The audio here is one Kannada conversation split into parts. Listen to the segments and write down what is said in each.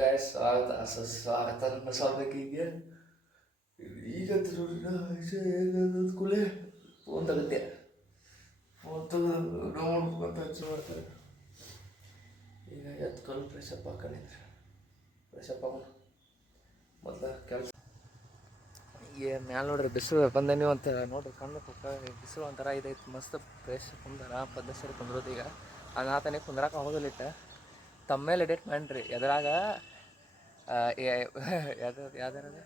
guys, ಸ್ವಾಗತ ನಿಮ್ಮ ಸ್ವಾಗತಿಗೆ. ಈಗ ಕೂಡಲೇ ಫೋನ್ ತಗುತ್ತೆ. ಫೋನ್ ತೆಗೆದು ನೋಡ್ಬೇಕಂತ ಹಚ್ಚಿ ಮಾಡ್ತಾರೆ. ಈಗ ಎತ್ಕೊಂಡು ಫ್ರೆಶಪ್ ಹಾಕೊಂಡಿದ್ರೆ ಫ್ರೆಶಪ್ ಹಾಕೋಣ ಮೊದಲ ಕೆಲಸ. ಈಗ ಮ್ಯಾಲೆ ನೋಡ್ರಿ ಬಿಸಿಲು ಬಂದನಿ ಅಂತ ನೋಡ್ರಿ ಕಣ್ಣು ಬಿಸಿಲು ಒಂಥರ ಇದೈತೆ. ಮಸ್ತ್ ಫ್ರೆಶ್ ಕುಂದಾರ ಪದ್ಧತಿ ಕುಂದ್ರೋದು. ಈಗ ಅನಾತನೇ ಕುಂದ್ರಾಕ ಹೋಗೋದಿಲ್ಲ. ಇಟ್ಟ ತಮ್ಮ ಮೇಲೆ ಎಡಿಟ್ ಮಾಡ್ರಿ ಎದ್ರಾಗ ಯಾವ್ದಾರದ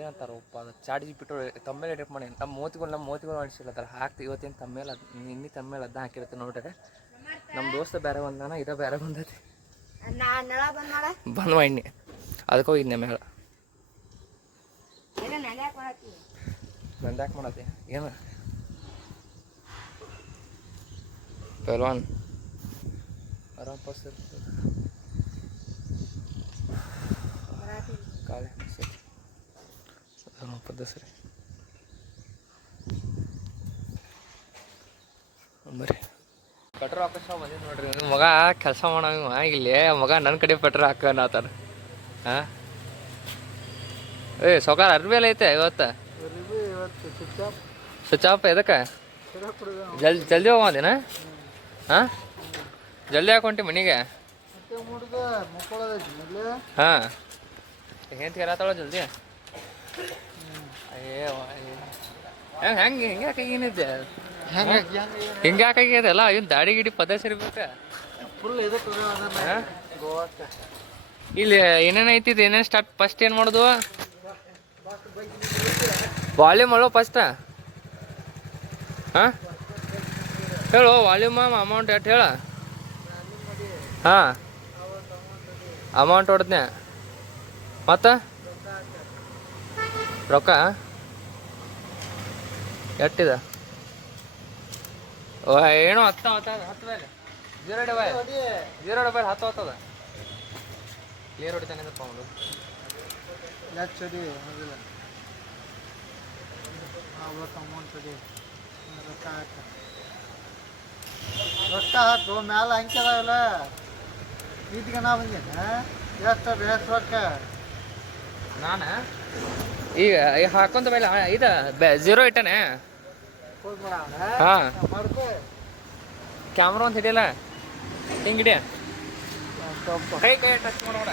ಏನಂತಾರ ಒಪ್ಪ ಅದು ಚಾಟ್ ಜಿ ಪಿ ಟಿ ತಮ್ಮ ಮೇಲೆ ಎಡಿಟ್ ಮಾಡಿ ನಮ್ಮ ಮೋತಿಗಳು ಅನಿಸಿಲ್ಲತ್ತಾರ ಹಾಕ್ತಿ ಇವತ್ತೇನು ತಮ್ಮ ಮೇಲೆ ಇನ್ನಿ ತಮ್ಮ ಮೇಲೆ ಅದನ್ನ ಹಾಕಿರುತ್ತೆ ನೋಡ್ರಿ. ನಮ್ಮ ದೋಸ್ತ ಬೇರೆ ಬಂದಾನ, ಇದ ಬೇರೆ ಬಂದೈತಿ. ಬಂದ್ ಮಾಡಿ ಅದಕ್ಕೆ ಹೋಗಿದ್ನೆ ಮೇಲೆ. ನಂದ್ಯಾಕೆ ಮಾಡತ್ತಿ ಏನು ಪೆಲ್ವಾನ್ ಆರಾಮ ಪಸ್ ಕಾಳೆ ಸರಿ ಪದ್ಧತಿ ಬರ್ರಿ. ಪೆಟ್ರೋಲ್ ಹಾಕೋ ಶಾಪ್ ಬಂದಿದ್ದು ನೋಡ್ರಿ. ಮಗ ಕೆಲಸ ಮಾಡವ ಇಲ್ಲಿ ಮಗ ನನ್ನ ಕಡೆ ಪೆಟ್ರೋಲ್ ಹಾಕತಾರ. ಹಾಂ ಏ ಸೌಕಾರ ಅರ್ಬಿ ಎಲ್ಲ ಐತೆ ಇವತ್ತು ಸ್ವಿಚ್ ಆಫ್. ಎದಕ್ಕೆ ಜಲ್ದಿ ಹೋಗೋದೇನ? ಹಾಂ ಜಲ್ದಿ ಹಾಕೊಂಟಿ ಮನೆಗೆ. ಹಾಂ ಏನು ಕೇರತ್ತಾಳ ಜಲ್ದಿ. ಅಯ್ಯೇ ಹೆಂಗೆ ಹಿಂಗೆ ಹಾಕಿದ್ದೆ ಹಿಂಗೆ ಹಾಕಾಗ್ಯದಲ್ಲ. ಇವ್ನು ದಾಡಿ ಗಿಡಿ ಪದ್ಧತಿ ಇರ್ಬೇಕು. ಇಲ್ಲಿ ಏನೇನು ಐತಿದ್ದು ಏನೇನು ಸ್ಟಾರ್ಟ್ ಫಸ್ಟ್ ಏನು ಮಾಡೋದು? ವಾಲ್ಯೂಮ್ ಅಲ್ಲೋ ಫಸ್ಟ್. ಹಾಂ ಹೇಳು ವಾಲ್ಯೂಮ್ ಅಮೌಂಟ್ ಎಷ್ಟು ಹೇಳ. ಹಾಂ ಅಮೌಂಟ್ ಹೊಡೆದ್ನೆ ಮತ್ತು ರೊಕ್ಕ ಎಷ್ಟಿದೆ? ಏನೋ ಹತ್ತು ಮೇಲೆ 0 ಡಬಲ್ 10 ಆಗ್ತದ. ಕ್ಲಿಯರ್ ಹೊಡಿತಾನೆ ಅವನು. ರೊಕ್ಕ ಹಾಕು ಮ್ಯಾಲ ಅಂಕೆದಾವಲ್ಲ ಈಟಿಗೆ ನಾ ಬಂದೇನೆ. ಎಷ್ಟು ರೊಕ್ಕ ನಾನು ಈಗ ಹಾಕೊಂತ ಮೇಲೆ ಇದು 0 ಇಟ್ಟಾನೆ. ಹಾಂ ಕ್ಯಾಮ್ರಾ ಅಂತ ಹಿಡಿಯಲ್ಲ ಹಿಂಗೆ ಹಿಡಿಯ ಕೈ ಟಚ್ ಮಾಡೋಣ.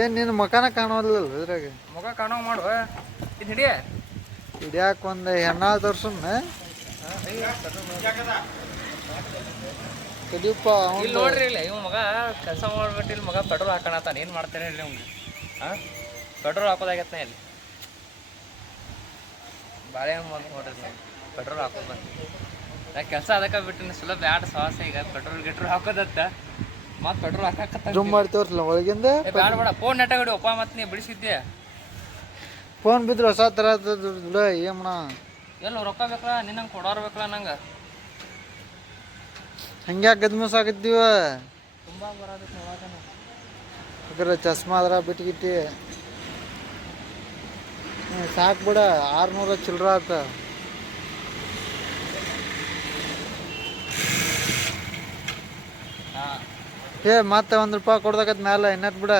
ಏನು ನಿನ್ನ ಮಕನ ಕಾಣೋಲ್ಲ ಇದ್ರಾಗ. ಮುಖ ಕಾಣೋ ಮಾಡುವ ಇದು ಹಿಡಿಯ ಹಿಡಿಯಾಕ ಒಂದು ಹೆಣ್ಣಾಳು ತೋರ್ಸನ್ನ ಕಡಿಯಪ್ಪ. ಇಲ್ಲಿ ನೋಡ್ರಿ ಇಲ್ಲ ಇವ್ ಮಗ ಕೆಲಸ ಮಾಡ್ಬಿಟ್ಟು ಇಲ್ಲಿ ಮಗ ಪೆಟ್ರೋಲ್ ಹಾಕೋಣತಾನ. ಏನು ಮಾಡ್ತಾನೆ ಇಲ್ಲಿ ಅವ್ನು? ಹಾಂ ಪೆಟ್ರೋಲ್ ಹಾಕೋದಾಗತ್ತೆ ಇಲ್ಲಿ ಬಾಳೆಹಣ್ಣು ಬಂದು ನೋಡ್ರಿ ನಾವು ಪೆಟ್ರೋಲ್ ಹಾಕೋದು ಬಂದು. ನಾ ಕೆಲಸ ಅದಕ್ಕೆ ಬಿಟ್ಟಿನಿ ಸುಲಭ ಬ್ಯಾಡ ಸಾಹಸ. ಈಗ ಪೆಟ್ರೋಲ್ ಹಾಕೋದತ್ತ ಮತ್ತೆ ಪೆಟ್ರೋಲ್ ಹಾಕತ್ತ ಮಾಡಿ ತೋರ್ಸಲ್ಲ ಒಳಗಿಂದ. ಬೇಡ ಬೇಡ ಫೋನ್ ನೆಟ್ಟ ಹಿಡಿ ಒಪ್ಪ. ಮತ್ತೆ ನೀ ಬಿಡಿಸಿದ್ದೆ ಫೋನ್ ಬಿದ್ರೆ ಹೊಸ ಥರ ದುಡ್ಡ ಏಮಣ. ಎಲ್ಲ ರೊಕ್ಕ ಬೇಕಲ್ಲ ನಿನ್ನಂಗೆ ಕೊಡೋರು ಬೇಕಲ್ಲ ನಂಗೆ. ಹಂಗ್ಯಾಕೆ ಗದ್ಮಸ್ ಆಗಿದ್ದೀವ? ತುಂಬ ಬರೋದಕ್ಕೆ ನೋಡೋದನ್ನ ಯಾಕಂದ್ರೆ ಚಸ್ಮಾ ಅದ್ರ ಬಿಟ್ಗಿಟ್ಟಿ ಸಾಕು ಬಿಡ. 600 ಚಿಲ್ಲರ ಆತ. ಏ ಮತ್ತೆ ₹1 ಕೊಡ್ದಕತ್ ಮ್ಯಾಲ ಇನ್ನತ್ ಬಿಡ.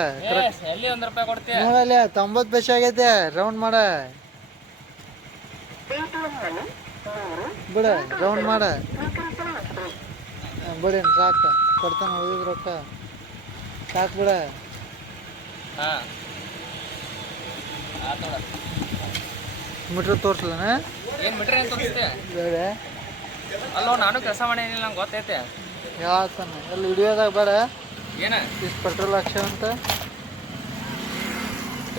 ಎಲ್ಲಿ ₹1 ಕೊಡ್ತೀಯ ನೋಡಲ್ಲ 90 ಪೈಸೆ ಆಗೈತೆ ರೌಂಡ್ ಮಾಡ ಬಿಡ. ರೌಂಡ್ ಮಾಡ ಬಿಡಿ ಸಾಕು ಕೊಡ್ತಾನ. ಉಳಿದ ರೊಕ್ಕ ಸಾಕು ಬಿಡ. ಹಾಂ ಮೀಟ್ರ್ ತೋರ್ಸಲನ? ಏನು ಮೀಟ್ರ್ ಏನು ತೋರಿಸ್ತೆ? ಬೇಡ ಅಲ್ಲೋ ನಾನು ಕೆಲಸ ಮಾಡೇನಿಲ್ಲ ನಂಗೆ ಗೊತ್ತೈತೆ. ಯಾವತ್ತಾನ ಎಲ್ಲಿ ಹಿಡಿಯೋದಾಗ ಬೇಡ. ಏನ ಇಷ್ಟು ಪೆಟ್ರೋಲ್ ಹಾಕ್ಸ ಅಂತ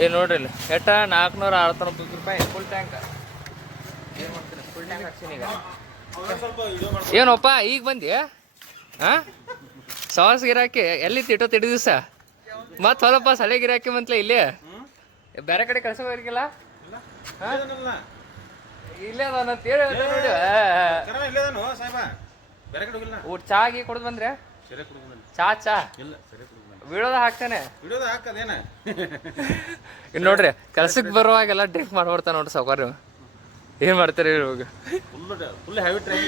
ಏನು ನೋಡ್ರಿ ಇಲ್ಲಿ ಎಟ್ಟ ₹469 ಫುಲ್ ಟ್ಯಾಂಕ್. ಏನು ಮಾಡ್ತೀನಿ ಫುಲ್ ಟ್ಯಾಂಕ್ ಹಾಕ್ಸೀನಿ ಈಗ. ಏನಪ್ಪ ಈಗ ಬಂದಿ? ಹಾಂ ಸಾಸ್ ಗಿರಾಕಿ ಎಲ್ಲಿ ತಿಟ್ಟೋ ದಿವಸ ಮತ್ತೆ ಹೊಲಪ್ಪ ಸಲೆ ಗಿರಾಕಿ ಮಂತ್ಲೆ ಇಲ್ಲಿ ಬೇರೆ ಕಡೆ ಕೆಲಸ ಹೋಗಿಲ್ಲ. ಇಲ್ಲೇ ಅದ ನೋಡಿ ಊಟ ಚಾ ಗಿ ಕೊಡದ್ ಬಂದ್ರೆ ಚಾ ವಿಡಿಯೋದ ಹಾಕ್ತೇನೆ. ಇನ್ನು ನೋಡ್ರಿ ಕೆಲ್ಸಕ್ಕೆ ಬರುವಾಗೆಲ್ಲ ಡ್ರಿಂಕ್ ಮಾಡ್ಬಿಡ್ತಾನೆ ನೋಡ್ರಿ ಸೌಕರ್ಯ. ಏನು ಮಾಡ್ತಾರೆ ಇವಾಗ? ಫುಲ್ ಹೆವಿ ಟ್ರೈನ್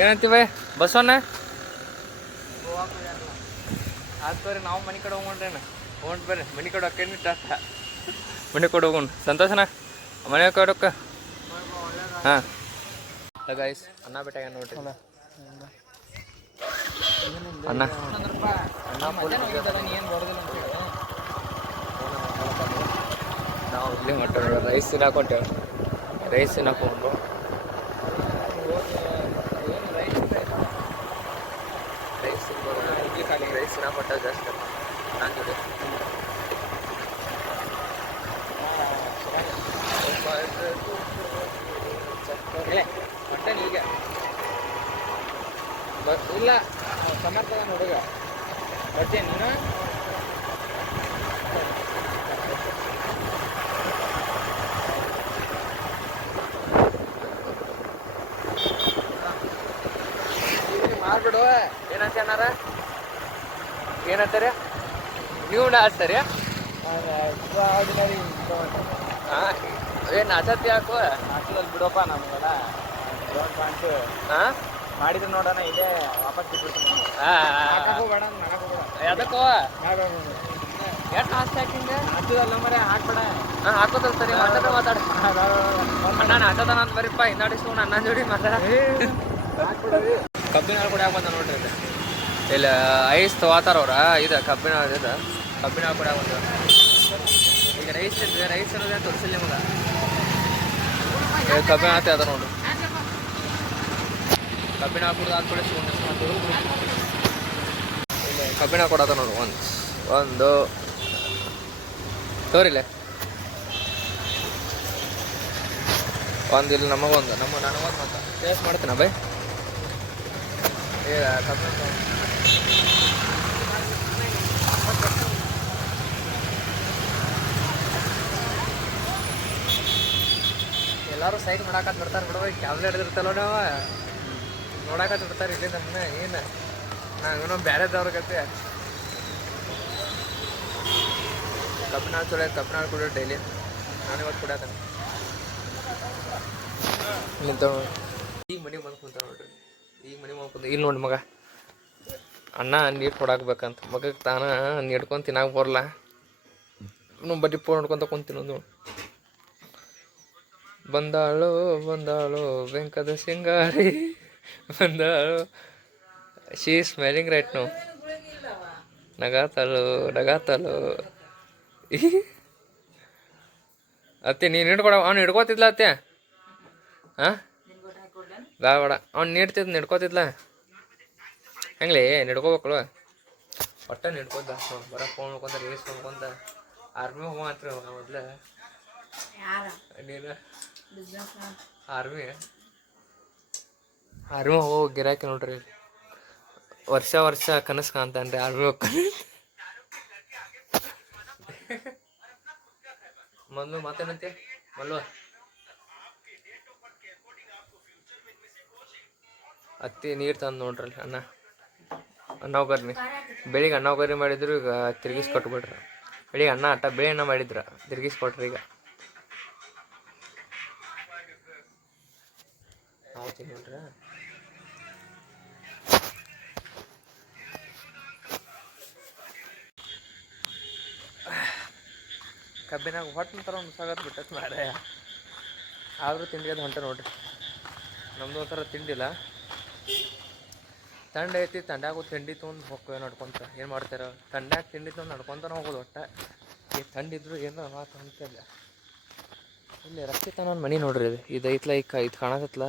ಏನಂತೀವಿ ಬೈ ಬಸವಣ್ಣ? ಆಯ್ತು ಬರ್ರಿ, ನಾವು ಮನೆ ಕಡೆ ಹೋಗ್ಕೊಂಡ್ರೇನ ಹೋಗ್ಬಿಟ್ಟು ಬರ್ರಿ. ಮನೆ ಕಡೆ ಹೋಗ್ತೀನಿ ಟಾಟ. ಮನೆ ಕಡೆ ಹೋಗೋಣ. ಸಂತೋಷನಾ ಮನೆ ಕಡೆಕ್ಕ? ಹಾಂ ಗಾಯ್ಸ್, ಅನ್ನ ಬಿಟ್ಟಾಗ ನೋಡ್ರಿ ಅಣ್ಣ. ನಾವು ಇಲ್ಲಿ ಮಟ್ಟ ರೈಸ್ ತಿನ್ನಾಕೊಂಡೇವೆ. ರೈಸ್ ತಿನ್ನಕೊಂಡು ರೈಸ್ ತಿನ್ನಾಕೊಟ್ಟ ಜಾಸ್ತಿ ನಾನು ಮಟನ್ ಈಗ ಇಲ್ಲ ಸಮರ್ಥದ ಹುಡುಗ ಬರ್ತೀನಿ ನೀನು. ಮಾಡ್ಬಿಡು. ಏನಂತ ಅನ್ನಾರ? ಏನಂತಾರೆ ನೀವು ನಾಚ್ತಾರೆ? ಹಾಂ ಏನು ನಾಚತ್ತಿ ಯಾಕೋ? ನಾಚದಲ್ಲಿ ಬಿಡಪ್ಪ ನಮಗೆಲ್ಲ ಹಾಂ ಮಾಡಿದ್ರು ನೋಡೋಣ. ಇದೇ ವಾಪಸ್ ಬಿಟ್ಬಿಡ್ತೀನಿ. ಅದಕ್ಕೋ ಎಷ್ಟು ನಾಚ್ ಹಾಕಿಂಗೆ ನಾಚದಲ್ಲ ಮರೆ ಹಾಕ್ಬೇಡ. ಹಾಂ ಹಾಕೋದಲ್ಲ ಸರಿ. ಮಾತಾಡ ಮಾತಾಡ ಅಣ್ಣ ನಾಚದಾನ ಅಂತ ಬರೀಪ್ಪ. ಹಿಂದಾಡಿಸ್ಕೊಂಡು ಅಣ್ಣ ಜೋಡಿ ಮಾತಾಡ. ಕಬ್ಬಿನ ಹಾಲು ಕೂಡ ಬಂದ ನೋಡ್ರಿ. ಇದು ಇಲ್ಲಿ ಐಸ್ ತಗೋತಾರ ಅವ್ರ. ಇದು ಕಬ್ಬಿನ ಇದು ಕಬ್ಬಿನ ಹಾಲು ಕೂಡ ಬಂದ. ಈಗ ರೈಸ್ ಇರ್ತದೆ. ರೈಸ್ ಇರೋದೇ ತೋರಿಸಿಲ್ಲ ನಿಮಗೆ. ಕಬ್ಬಿನ ಹಾಕ್ತಾ ಅದ ನೋಡು. ಕಬ್ಬಿನ ಹಾಕುದು ಹಾಕ್ಬಿಡಿ. ಕಬ್ಬಿನ ಕೊಡೋದ ನೋಡು. ಒಂದು ತೋರಿಲ್ಲ ಒಂದು ಇಲ್ಲಿ ನಮಗೊಂದು ನನಗೊಂದು ಮಾತ್ರ ಟೇಸ್ಟ್ ಮಾಡ್ತೀನ ಬೈ. ಕಬ್ಬಿನ ಎಲ್ಲರೂ ಸೈಡ್ ಮಾಡಾಕತ್ ಬಿಡ್ತಾರೆ ಬಿಡವ. ಕ್ಯಾಮ್ರಾ ಹಿಡಿದಿರ್ತಲ್ಲ ನಾವು ನೋಡಾಕತ್ ಬಿಡ್ತಾರೆ. ಇಲ್ಲಿ ನಮ್ಮನ್ನ ಏನು ನಾವೇನೋ ಬೇರೆದವ್ರ ಗತೆ. ಕಬ್ಬಿನ ಹಾಲು ಚಲೋ. ಕಬ್ಬಿನ ಹಾಲು ಕುಡಿಯೋದು ಡೈಲಿ. ನಾನು ಇವತ್ತು ಕುಡಿಯೋತಾನೆ. ನಿಂತ ಈಗ ಮನೆಗೆ ಬಂದು ಕುಂತ ನೋಡ್ರಿ. ಈಗ ಮನೆಗೆ ಬಂದು ಕುಂತ ಇಲ್ಲಿ ನೋಡಿ ಮಗ ಅಣ್ಣ ನೀರು ಕೊಡಾಕ್ಬೇಕಂತ. ಮಗಕ್ಕೆ ತಾನ ನೀಡ್ಕೊಂಡು ತಿನ್ನಾಕ ಬರಲ್ಲ. ನಾವು ಬಡ್ಡಿ ಪೋನ್ ನೋಡ್ಕೊತ ಕುಂತೀನಿ. ಒಂದು ಬಂದಾಳು ಬಂದಾಳು ಬೆಂಕದ ಸಿಂಗಾರಿ ಬಂದಾಳು. ಶಿ ಸ್ಮೆಲಿಂಗ್ ರೈಟ್ ನೋ. ನಗಾತಲು ನಗಾತಲು. ಅತ್ತೆ ನೀನು ಹಿಡ್ಕೊಡ. ಅವ್ನು ಹಿಡ್ಕೋತಿದ್ಲ ಅತ್ತೆ? ಹಾಂ ಬೇಡ ಬೇಡ. ಅವ್ನು ನೀಡ್ತಿದ್ ನಿಡ್ಕೋತಿದ್ಲ ಹೆಂಗ್ಲಿ ನಿಡ್ಕೋಬೇಕಲ್ವ? ಒಟ್ಟ ನಿಡ್ಕೋದ ನೋಡಿ. ಬರ ಫೋನ್ ನೋಡ್ಕೊಂತ ರೀಲ್ಸ್ ನೋಡ್ಕೊಂತ ಆರ್ಮಿ ಹೋಗ ಮಾತ್ರ ಮೊದ್ಲು. ನೀನು ಆರ್ಮಿ ಹೋಗೋ ಗಿರಾಕಿ ನೋಡ್ರಿ. ವರ್ಷ ವರ್ಷ ಕನಸು ಕಾಣ್ತಾನ್ರಿ ಆರ್ಮಿ ಹೋಗ್ತಾನೆ. ಮೊದಲು ಮಾತೇನಂತೆ ಮಲ್ವ? ಅತ್ತಿ ನೀರು ತಂದು ನೋಡ್ರಿ ಅಣ್ಣ. ಅನ್ನೋಗರ್ನಿ ಬೆಳಿಗ್ಗೆ ಅನ್ನೋಗರಿ ಮಾಡಿದ್ರು. ಈಗ ತಿರ್ಗಿಸ್ ಕೊಟ್ಬಿಟ್ರ. ಬೆಳಿಗ್ಗೆ ಅನ್ನ ಅಟ್ಟ ಬೆಳೆ ಅನ್ನ ಮಾಡಿದ್ರ ತಿರ್ಗಿಸ್ಕೊಟ್ರಿ. ಈಗ ನಾವು ತಿನ್ನೋಡ್ರ ಕಬ್ಬಿನಾಗ ಹೊಟ್ಟೆ ಥರ ಒಂದು ಸಾಗತ್ ಬಿಟ್ಟತ್ ಮಾಡೆ. ಆದರೂ ತಿಂಡಿ ಅದು ಹೊಂಟ ನೋಡ್ರಿ. ನಮ್ಮದು ಒಂಥರ ತಿಂಡಿಲ್ಲ. ತಂಡ ಐತಿ. ತಂಡಾಗೂ ತಿಂಡಿ ತೊಗೊಂಡು ಹೋಗ್ತೇವೆ ನಡ್ಕೊತ. ಏನು ಮಾಡ್ತಾರ ತಂಡ್ಯಾಗ ತಿಂಡಿ ತೊಗೊಂಡು ನಡ್ಕೊತಾನೆ ಹೋಗೋದು. ಒಟ್ಟು ಈ ತಂಡಿದ್ರು ಏನೋ ಮಾತು ಅಂತಿಲ್ಲ. ಇಲ್ಲಿ ರಕ್ಷಿತನ ಮನೆ ನೋಡ್ರಿ. ಇದು ಐತ್ಲ ಈಗ ಇದು ಕಾಣಕತ್ಲ.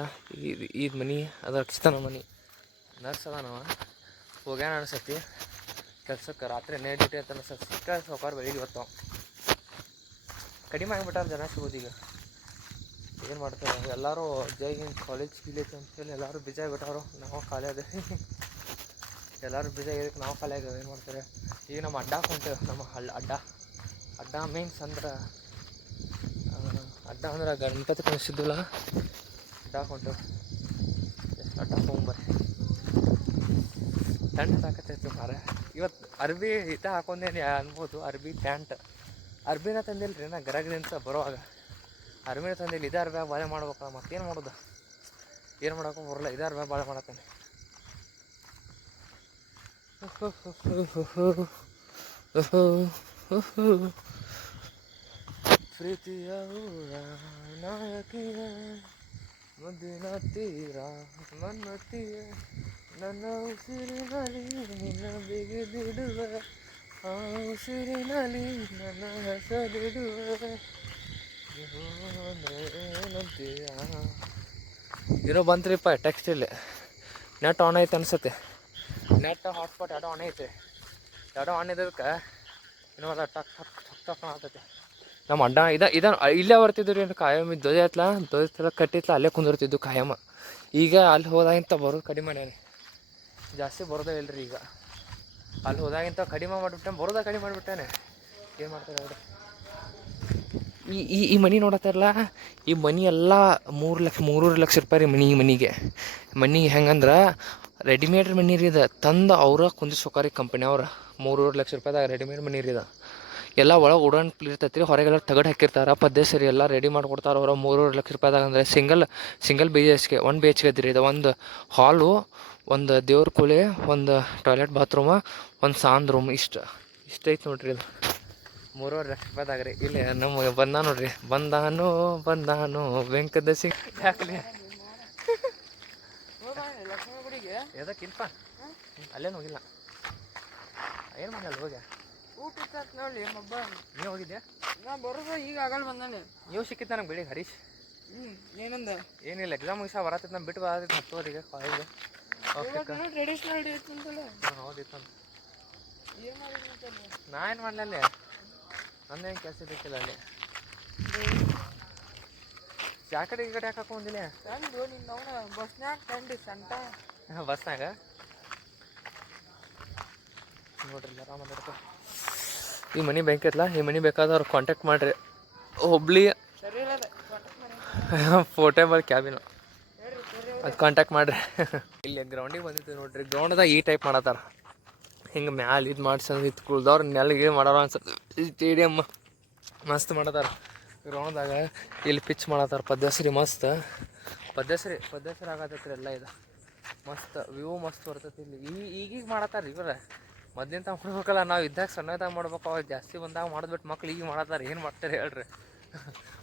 ಇದು ಮನೆ ಅದು ರಕ್ಷಿತನ ಮನೆ. ನರ್ಸ್ ಅದಾನವ ಹೋಗ್ಯಾನ ಅನ್ಸತಿ ಕೆಲ್ಸಕ್ಕೆ. ರಾತ್ರಿ ನೈಟ್ ಡ್ಯೂಟಿ ಅಂತ ಅನ್ಸತ್ತೆ. ಸಿಕ್ಕ ಸೌಕಾರ ಬೆಳಿಗ್ಗೆ ಬರ್ತಾವ. ಕಡಿಮೆ ಆಗಿಬಿಟ್ಟಾರ ಜನ ಸಿಗೋದು ಈಗ. ಏನು ಮಾಡ್ತಾರೆ ಎಲ್ಲರೂ ಜೈ ಹಿಂದ್ ಕಾಲೇಜ್ ಗೀಲೇಜ್ ಅಂತೇಳಿ ಎಲ್ಲರೂ ಬಿಜಿ ಆಗಿಬಿಟ್ಟವ್ರು. ನಾವು ಖಾಲಿ ಅದೇ. ಎಲ್ಲರೂ ಬಿಜಿ ಆಗಿದ್ದಕ್ಕೆ ನಾವು ಖಾಲಿ ಆಗ್ಯಾವ. ಏನು ಮಾಡ್ತಾರೆ ಈಗ ನಮ್ಮ ಅಡ್ಡ ಹೊಂಟೇವೆ. ನಮ್ಮ ಅಡ್ಡ ಮೀನ್ಸ್ ಅಂದ್ರೆ ಅಡ್ಡ ಅಂದ್ರೆ ಗಣಪತಿ ಕುಣಿಸಿದ್ವಲ್ಲ ಅಡ್ಡ ಹೊಂಟೇವೆ. ಎಷ್ಟು ಅಡ್ಡ ತೊಗೊಂಬರ್ರಿ. ತಂಡ ತಾಕತ್ತೈತಿ ಮಾರ. ಇವತ್ತು ಅರ್ಬಿ ಹಾಕೊಂಡೇನೆ ಅನ್ಬೋದು. ಅರ್ಬಿ ಪ್ಯಾಂಟ್ ಅರ್ಬಿನ ತಂದಿಲ್ಲ ರೀ ನಾ ಗರಗದಿಂದ ಬರುವಾಗ ಅರ್ಬಿನ ತಂದಿಲ್ಲ. ಇದೇ ಅರ್ಬ್ಯಾಗ ಬಾಳೆ ಮಾಡ್ಬೇಕಲ್ಲ, ಮತ್ತೇನು ಮಾಡೋದು, ಏನು ಮಾಡೋಕ್ಕೂ ಬರಲ್ಲ. ಇದೇ ಅರ್ಬ್ಯಾಗ ಬಾಳೆ ಮಾಡತ್ತೇನೆ. ಪ್ರೀತಿಯ ಊರ ನಾಯಕಿಯ ಮುದ್ದಿನ ತೀರ ನನ್ನತಿಯ ನನ್ನ ಉಸಿರಿನಲ್ಲಿ ನಿನ್ನ ಬಿಗಿದಿಡುವ ಆ ಉಸಿರಿನಲ್ಲಿ ನನ್ನ ಹೆಸರಿಡುವ ಅಂದರೆ ಏನಂತೀಯ. ಏನೋ ಬಂತ್ರಿಪ್ಪ ಟೆಕ್ಸ್ಟ್ ಇಲ್ಲಿ. ನೆಟ್ ಆನ್ ಐತೆ ಅನ್ಸತ್ತೆ. ನೆಟ್ ಹಾಟ್ಸ್ಪಾಟ್ ಎರಡೂ ಆನ್ ಐತೆ. ಎರಡೂ ಆನ್ ಇದ್ದಕ್ಕೆ ಏನೋ ಅದ ಟಕ್ ಟಕ್ ಟಕ್ ಟಕ್ ಆಗ್ತೈತೆ. ನಮ್ಮ ಅಡ್ಡ ಇಲ್ಲೇ ಬರ್ತಿದ್ರು ರೀ ಕಾಯಂ. ಇದು ದೊಜೆತ್ಲ ದೊಜೆತ್ಲ ಕಟ್ಟಿತ್ಲ ಅಲ್ಲೇ ಕುಂದಿರ್ತಿದ್ದು ಕಾಯಮ್ಮ. ಈಗ ಅಲ್ಲಿ ಹೋದಾಗಿಂತ ಬರೋದು ಕಡಿಮೆ ಮಾಡ್ಯಾನೆ, ಜಾಸ್ತಿ ಬರೋದೇ ಇಲ್ಲ ರೀ. ಈಗ ಅಲ್ಲಿ ಹೋದಾಗಿಂತ ಕಡಿಮೆ ಮಾಡಿಬಿಟ್ಟೆ, ಬರೋದ ಕಡಿಮೆ ಮಾಡಿಬಿಟ್ಟೇನೆ. ಏನು ಮಾಡ್ತಾರೆ ಅವರು. ಈ ಮನೆ ನೋಡತ್ತಾರಲ್ಲ, ಈ ಮನೆ ಎಲ್ಲ 3 ಲಕ್ಷ ರೂಪಾಯಿ ರೀ ಮನೆಗೆ. ಮನೆಗೆ ಹೆಂಗಂದ್ರೆ ರೆಡಿಮೇಡ್ ಮನೆ ರೀ ಇದು. ತಂದು ಅವ್ರ ಕುಂದಿಸ್ಬೇಕಾರಿ ಕಂಪ್ನಿ ಅವ್ರು. 3 ಲಕ್ಷ ರೂಪಾಯಿದಾಗ ರೆಡಿಮೇಡ್ ಮನೆ ರೀ ಇದು. ಎಲ್ಲ ಒಳಗೆ ಉಡನ್ ಇರ್ತೈತೆ ರೀ, ಹೊರಗೆಲ್ಲ ತಗಡು ಹಾಕಿರ್ತಾರೆ. ಪದ್ಧತಿ ಸರಿ ಎಲ್ಲ ರೆಡಿ ಮಾಡಿಕೊಡ್ತಾರೆ ಅವರು. 3 ಲಕ್ಷ ರೂಪಾಯಿದಾಗ ಅಂದರೆ ಸಿಂಗಲ್ BHK 1 BHK ಐತ್ರಿ ಇದು. ಒಂದು ಹಾಲು, ಒಂದು ದೇವ್ರ ಕೂಳೆ, ಒಂದು ಟಾಯ್ಲೆಟ್ ಬಾತ್ರೂಮ, ಒಂದು ಸಾಂದ್ ರೂಮ್, ಇಷ್ಟೈತೆ ನೋಡ್ರಿ ಇದು. 3 ಲಕ್ಷ ರೂಪಾಯಿದಾಗ ರೀ. ಇಲ್ಲಿ ನಮಗೆ ನೋಡ್ರಿ, ಬಂದಾನು ವೆಂಕದ ಸಿಂಗ್ ಯಾಕಲಿ ಎದಕ್ಕಿಲ್ಪ ಅಲ್ಲೇನು ಹೋಗಿಲ್ಲ. ಏನು ಮಾಡಲ್ಲ ಹೋಗ್ಯ ಊಟ ನೋಡಿ ಮಬ್ಬ. ನೀವು ಹೋಗಿದ್ಯಾ? ನಾ ಬರೋದು ಈಗ ಆಗಲ್ಲ ಬಂದಾನೆ. ನೀವು ಸಿಕ್ಕಿತ್ತು ನನಗೆ ಬೆಳಿಗ್ಗೆ ಹರೀಶ್. ಏನಂದ? ಏನಿಲ್ಲ, ಎಕ್ಸಾಮ್ ಮುಗಿಸ ಬರತ್ತಿತ್ತು. ನಾನು ಬಿಟ್ಟು ಬರತ್ತಿತ್ತು 10 ಕಾಲೇಜ್. ಟ್ರೆಡಿಷ್ನಲ್ ಡೇ ಇತ್ತಂತಲ್ಲ. ಹೌದಿತ್ತು. ಏನು ಮಾಡಿಲ್ಲ ನಾ ಏನು ಮಾಡಲಲ್ಲಿ, ನಂದೇನು ಕೆಲಸ ಇದ್ದಿಲ್ಲ ಅಲ್ಲಿ. ಜಾಕೆಟ್ ಈ ಕಡೆ ಯಾಕೆ ಹಾಕೊಂಡಿಲ್ಲ? ತಂದು ನಿನ್ನ ಅವನ ಬಸ್ನ್ಯಾಗ ತಂಡಿ ಸಂಟ. ಬಸ್ನಾಗ ನೋಡ್ರಿ ಆರಾಮ ಮಾತಾಡ್ಕೊ. ಈ ಮನೆ ಬ್ಯಾಂಕ್ ಐತಲ್ಲ, ಈ ಮನೆ ಬೇಕಾದವ್ರು ಕಾಂಟ್ಯಾಕ್ಟ್ ಮಾಡಿರಿ. ಹುಬ್ಳಿ ಸರಿ ಇಲ್ಲ ಪೋರ್ಟೇಬಲ್ ಕ್ಯಾಬಿನು, ಅದು ಕಾಂಟ್ಯಾಕ್ಟ್ ಮಾಡಿರಿ. ಇಲ್ಲಿ ಗ್ರೌಂಡಿಗೆ ಬಂದಿತ್ತು ನೋಡ್ರಿ. ಗ್ರೌಂಡ್ದಾಗ ಈ ಟೈಪ್ ಮಾಡತ್ತಾರ. ಹಿಂಗೆ ಮ್ಯಾಲೆ ಇದು ಮಾಡ್ಸಂದು ಇದು ಕುಳ್ದವ್ರು ನೆಲಗೆ ಮಾಡೋರು ಅನ್ಸತ್ತೆ. ಸ್ಟೇಡಿಯಮ್ ಮಸ್ತ್ ಮಾಡತ್ತಾರ ಗ್ರೌಂಡ್ದಾಗ. ಇಲ್ಲಿ ಪಿಚ್ ಮಾಡತ್ತಾರ ಪದ್ಧಸರಿ ಮಸ್ತ್. ಪದ್ಧಸರಿ ಆಗತ್ತೈತ್ರಿ ಎಲ್ಲ. ಇದು ಮಸ್ತ್ ವ್ಯೂ ಮಸ್ತ್ ಬರ್ತೈತಿ ಇಲ್ಲಿ. ಈಗೀಗ ಮಾಡತ್ತಾರ ಇವ್ರ. ಮೊದ್ಲಿಂತ ಮಾಡ್ಬೇಕಲ್ಲ, ನಾವು ಇದ್ದಾಗ ಸಣ್ಣದಾಗ ಮಾಡ್ಬೇಕು. ಅವಾಗ ಜಾಸ್ತಿ ಬಂದಾಗ ಮಾಡಿದ್ಬಿಟ್ಟು ಮಕ್ಳು ಈಗ ಮಾಡತ್ತಾರ. ಏನು ಮಾಡ್ತಾರೆ ಹೇಳ್ರಿ.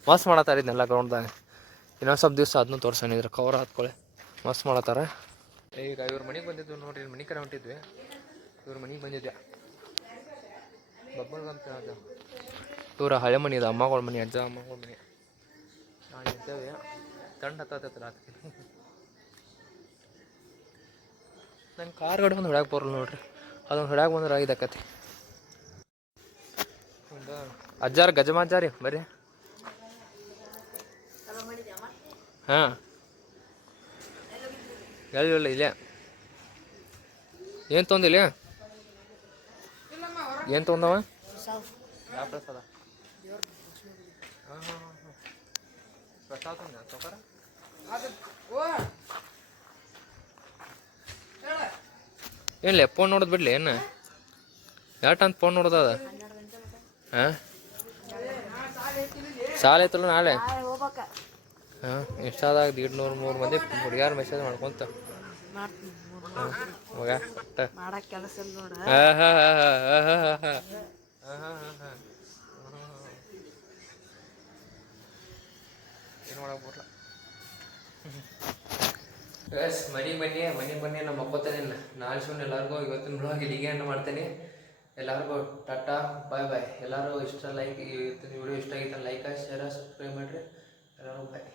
ಮಸ್ತ್ ಮಾಡತ್ತಾರ ಇದನ್ನೆಲ್ಲ ಗ್ರೌಂಡ್ದಾಗ. ಇನ್ನೊಂದು ಸ್ವಲ್ಪ ದಿವಸ ಅದನ್ನೂ ತೋರ್ಸಣಿದ್ರು ಕವರ್ ಹಾಕ್ಕೊಳ್ಳಿ. ಮಸ್ತ್ ಮಾಡತ್ತಾರ. ಈಗ ಇವ್ರ ಮನೆಗೆ ಬಂದಿದ್ವಿ ನೋಡ್ರಿ. ಮನೆ ಕಡೆ ಹೊಂಟಿದ್ವಿ. ಇವ್ರ ಮನೆಗೆ ಬಂದಿದ್ದೆ ಬಬ್ಬಲ್ಗಂತ. ಇವ್ರ ಹಳೆ ಮನೆ ಇದು, ಅಮ್ಮಗಳ ಮನೆ, ಅಜ್ಜ ಅಮ್ಮಗಳ ಮನೆ. ನಾವು ಇದ್ದೇವೆ. ತಂಡ ಹತ್ತೈತೆ ರಾತ್ರಿ. ನಂಗೆ ಕಾರ್ ಗಾಡಿ ಒಂದು ಹೊಡ್ಯಾಕೆ ಬರಲ್ಲ ನೋಡ್ರಿ. ಅದೊಂದು ಹೊಡ್ಯಾಕೆ ಬಂದ್ರೆ ಇದಾಕತಿ. ಅಜ್ಜಾರ ಗಜಮಾಜ್ಜಾರಿ ಬರ್ರಿ. ಹಾಂ ಎಲ್ಲಿಲ್ಲ ಇಲ್ಲೇ. ಏನು ತೊಂದಿಲ್ಲ? ಏನು ತೊಗೊಂಡವ? ಯಾವ ಪ್ರಸಾದ? ಪ್ರಸಾದ ತೊಂದ ತೊಗೊರ. ಏನಿಲ್ಲ ಫೋನ್ ನೋಡೋದು ಬಿಡ್ಲಿ ಏನು? ಎಷ್ಟು ಅಂತ ಫೋನ್ ನೋಡೋದು ಅದ? ಹಾಂ ಸಾಲ ಐತಲ್ಲ ನಾಳೆ. ಹಾಂ ಇನ್ಸ್ಟಾದಾಗ 150-300 ಮಂದಿ ಹುಡುಗ್ಯಾರ ಮೆಸೇಜ್ ಮಾಡ್ಕೊಂತ ಮಗ ಕೆಲಸ ನೋಡ. ಏನು ಮಾಡಕ್ಕೆ ಬರಲ್ಲ. ಎಸ್ ಮನೆಗೆ ಬನ್ನಿ ನಮ್ಮ ಮಕ್ಕೋತಾನೆ. ನಾಳೆ ಸುಮ್ಮನೆ ಎಲ್ಲರಿಗೂ ಇವತ್ತಿನ ಬ್ಲಾಗ್ ಇಲ್ಲಿಗೆ ಏನು ಮಾಡ್ತೇನೆ. ಎಲ್ಲರಿಗೂ ಟಾಟಾ ಬಾಯ್. ಎಲ್ಲರೂ ವಿಡಿಯೋ ಇಷ್ಟ ಆಗಿತ್ತು ಲೈಕ್ ಶೇರ್ ಸಬ್ಸ್ಕ್ರೈಬ್ ಮಾಡಿರಿ. ಎಲ್ಲರಿಗೂ ಬಾಯ್.